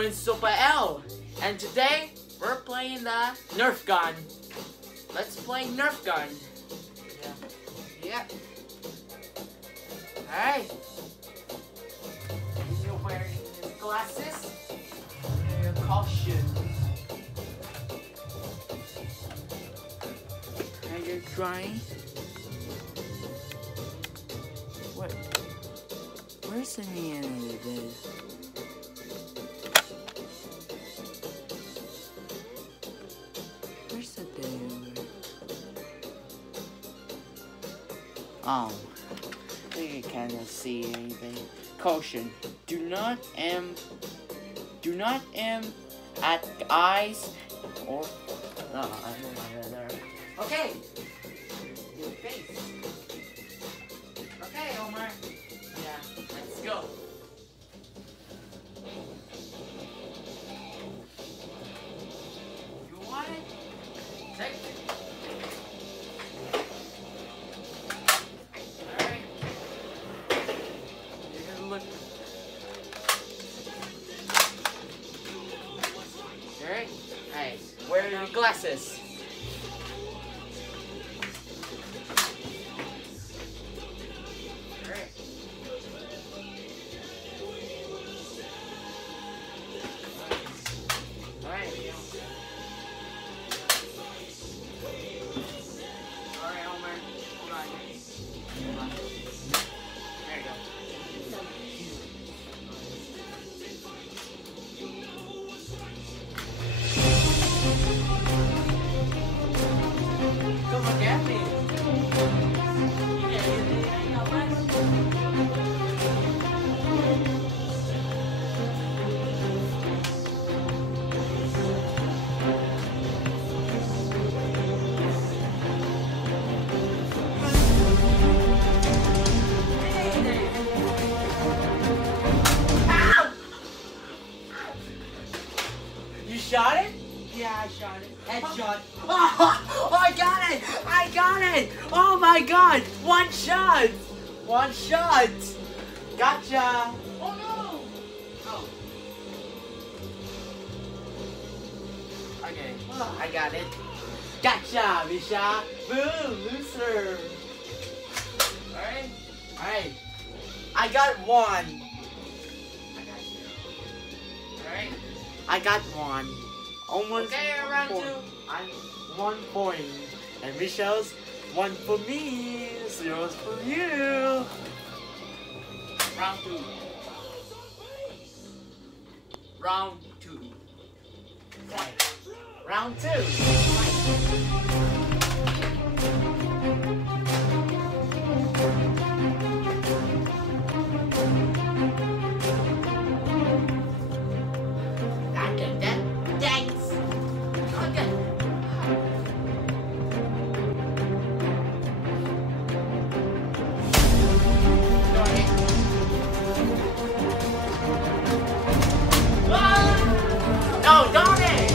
Twinsuperl, and today we're playing the Nerf gun. Let's play Nerf gun. Yeah. Alright. You're wearing his glasses. And caution. And you're trying. What? Where's the end of this? Where's the day? Oh, you cannot see anything. Caution: do not aim at eyes or. Okay. Your face. Okay, Omar. Yeah, let's go. You want it? Take it. Alright. You're gonna look. Alright? Alright. Wear your glasses. Come look at me. You shot it? Yeah, I shot it. Headshot. Oh, I got it! I got it! Oh my god! One shot! One shot! Gotcha! Oh no! Oh. Okay, I got it. Gotcha, Misha! Boom! Loser! Alright? Alright. I got one. I got you. Alright? I got one. Almost. Okay, round two. I'm 1 point. And Michelle's 1 for me. 0 for you. Round two. Round two. Fight. Round two. Fight. No, darn it!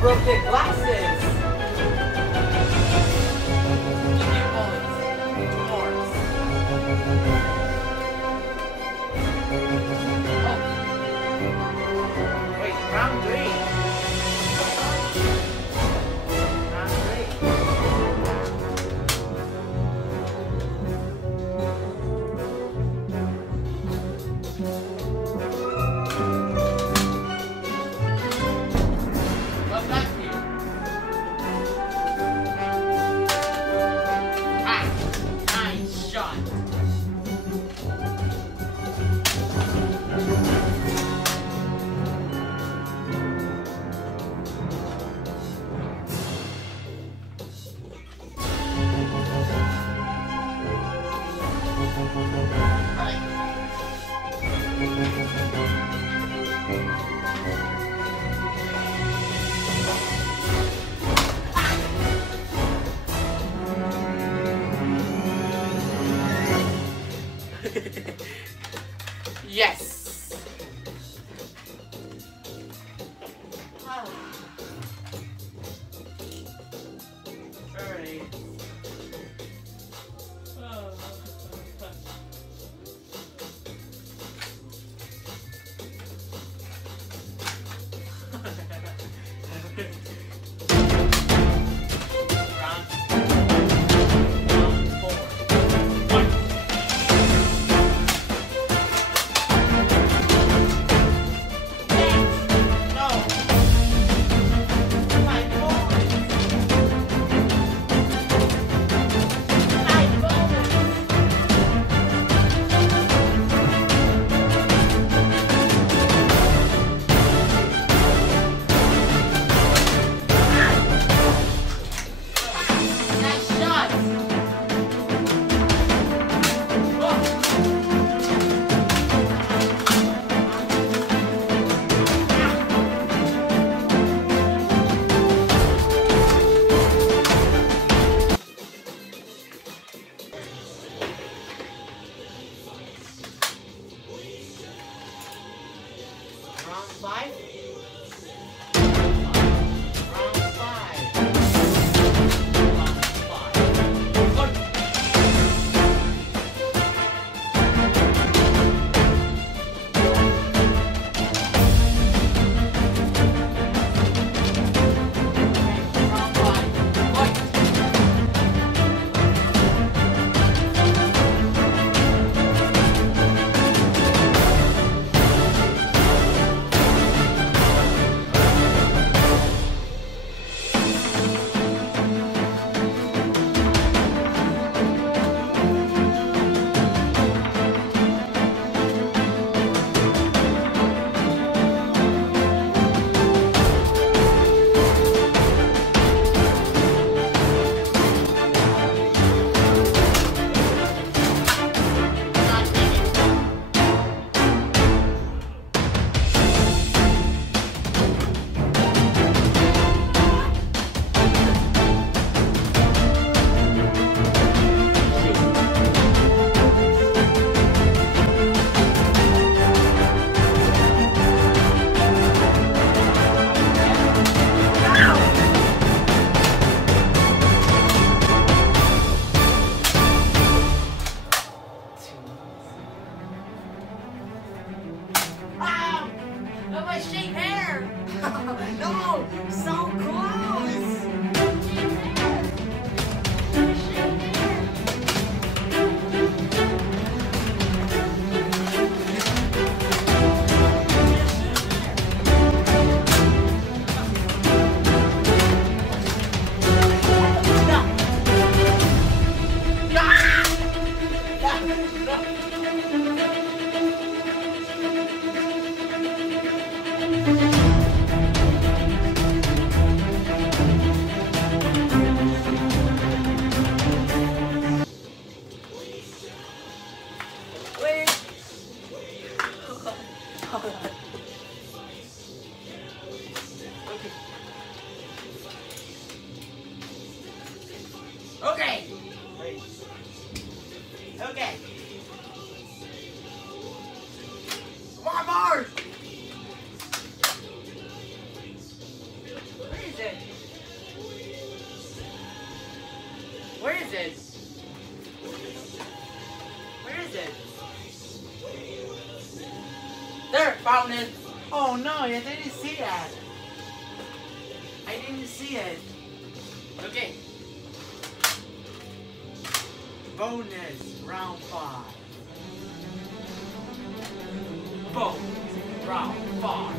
Broke their glasses! Give me bullets. Horse. Oh. Wait, round 3. Round 3. Come back here. Ah, nice shot. Yes. Alright. Round 4. Okay. Wait. Okay. One more. Where is it? Where is it? Where is it? There, found it. Oh no, I didn't see that. I didn't see it. Okay. Bonus round 5. Bonus round 5.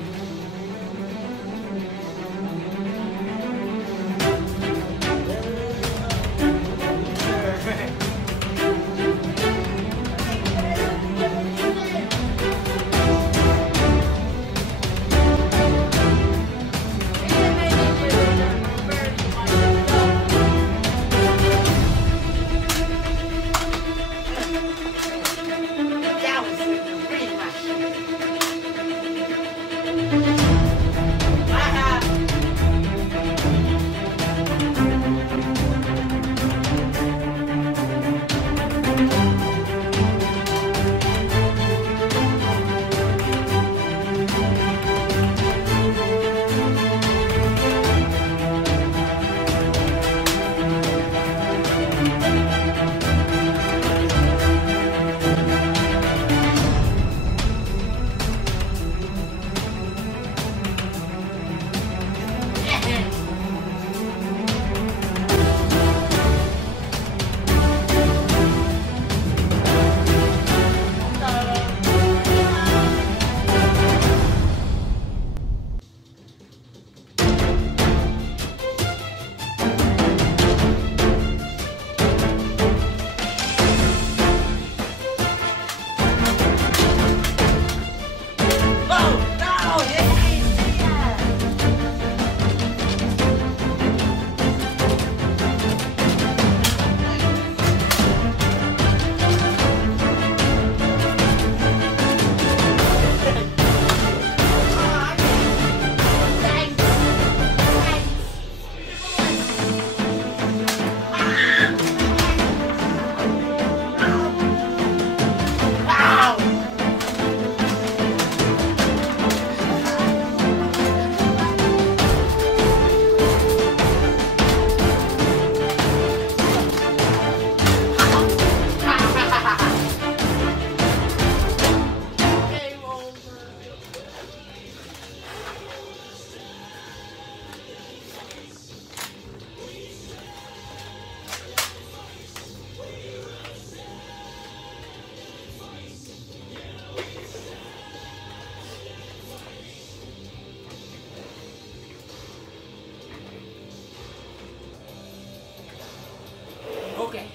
Okay.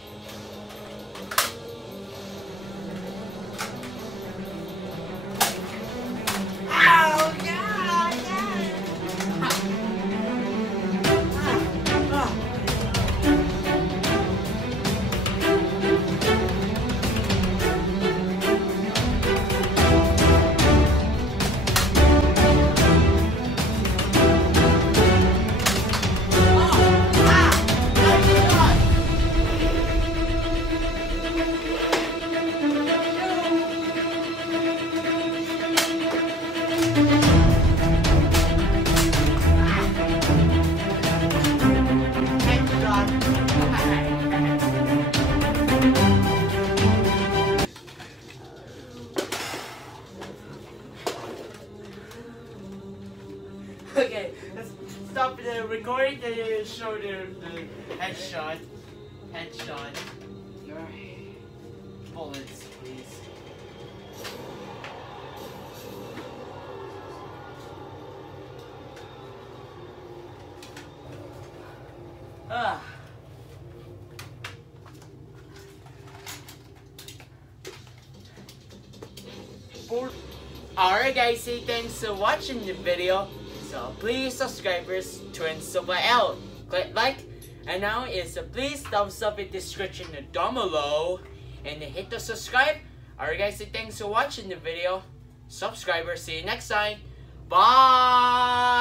Ow! Yeah! Okay, let's stop the recording to show the headshot. Headshot. Your bullets, please. Alright guys, say thanks for watching the video. So please subscribers Twinsuperl. Click like. And now is please thumbs up in the description down below. And hit the subscribe. Alright guys, say thanks for watching the video. Subscribers, see you next time. Bye!